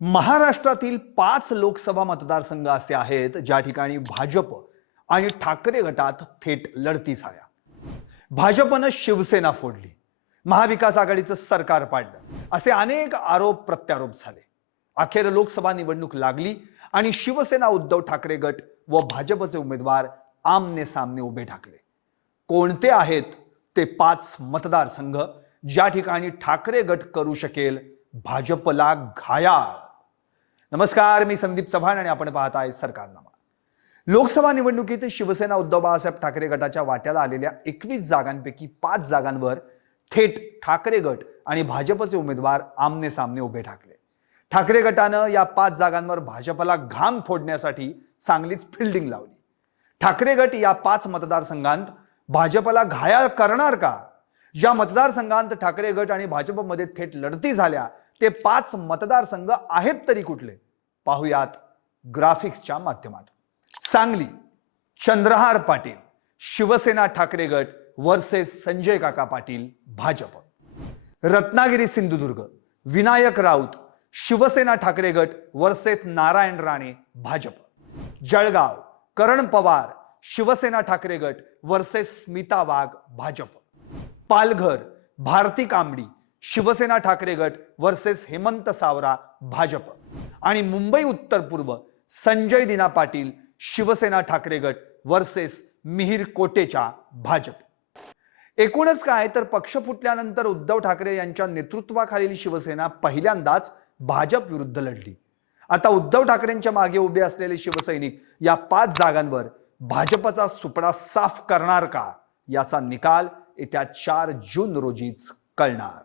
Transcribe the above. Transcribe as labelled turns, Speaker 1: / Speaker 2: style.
Speaker 1: महाराष्ट्रातील पाच लोकसभा मतदारसंघ असे आहेत ज्या ठिकाणी भाजप आणि ठाकरे गटात थेट लढती झाल्या. भाजपनं शिवसेना फोडली महाविकास आघाडीचं सरकार पाडलं असे अनेक आरोप प्रत्यारोप झाले. अखेर लोकसभा निवडणूक लागली आणि शिवसेना उद्धव ठाकरे गट व भाजपचे उमेदवार आमने सामने उभे ठाकले कोणते आहेत ते पाच मतदारसंघ ज्या ठिकाणी ठाकरे गट करू शकेल भाजपला घायाळ? नमस्कार मी संदीप चव्हाण आणि आपण पाहत आहे सरकारनामा. लोकसभा निवडणुकीत शिवसेना उद्धव बाळासाहेब ठाकरे गटाच्या वाट्याला आलेल्या एकवीस जागांपैकी पाच जागांवर थेट ठाकरे गट आणि भाजपचे उमेदवार आमने सामने उभे ठाकले ठाकरे गटानं या पाच जागांवर भाजपला घाम फोडण्यासाठी चांगलीच फिल्डिंग लावली. ठाकरे गट या पाच मतदारसंघांत भाजपला घायाळ करणार का? ज्या मतदारसंघांत ठाकरे गट आणि भाजपमध्ये थेट लढती झाल्या ते पाच मतदारसंघ आहेत तरी कुठले? पाहुयात ग्राफिक्सच्या माध्यमात. सांगली चंद्रहार पाटील शिवसेना ठाकरे गट वर्सेस संजय काका पाटील भाजप. रत्नागिरी सिंधुदुर्ग विनायक राऊत शिवसेना ठाकरे गट वर्सेस नारायण राणे भाजप. जळगाव करण पवार शिवसेना ठाकरे गट वर्सेस स्मिता वाघ भाजप. पालघर भारती कांबडी शिवसेना ठाकरे गट वर्सेस हेमंत सावरा भाजप. आणि मुंबई उत्तर पूर्व संजय दिना पाटील शिवसेना ठाकरे गट वर्सेस मिहीर कोटेच्या भाजप. एकूणच काय तर पक्ष फुटल्यानंतर उद्धव ठाकरे यांच्या नेतृत्वाखालील शिवसेना पहिल्यांदाच भाजप विरुद्ध लढली. आता उद्धव ठाकरेंच्या मागे उभे असलेले शिवसैनिक या पाच जागांवर भाजपचा सुपडा साफ करणार का? याचा निकाल येत्या चार जून रोजीच कळणार.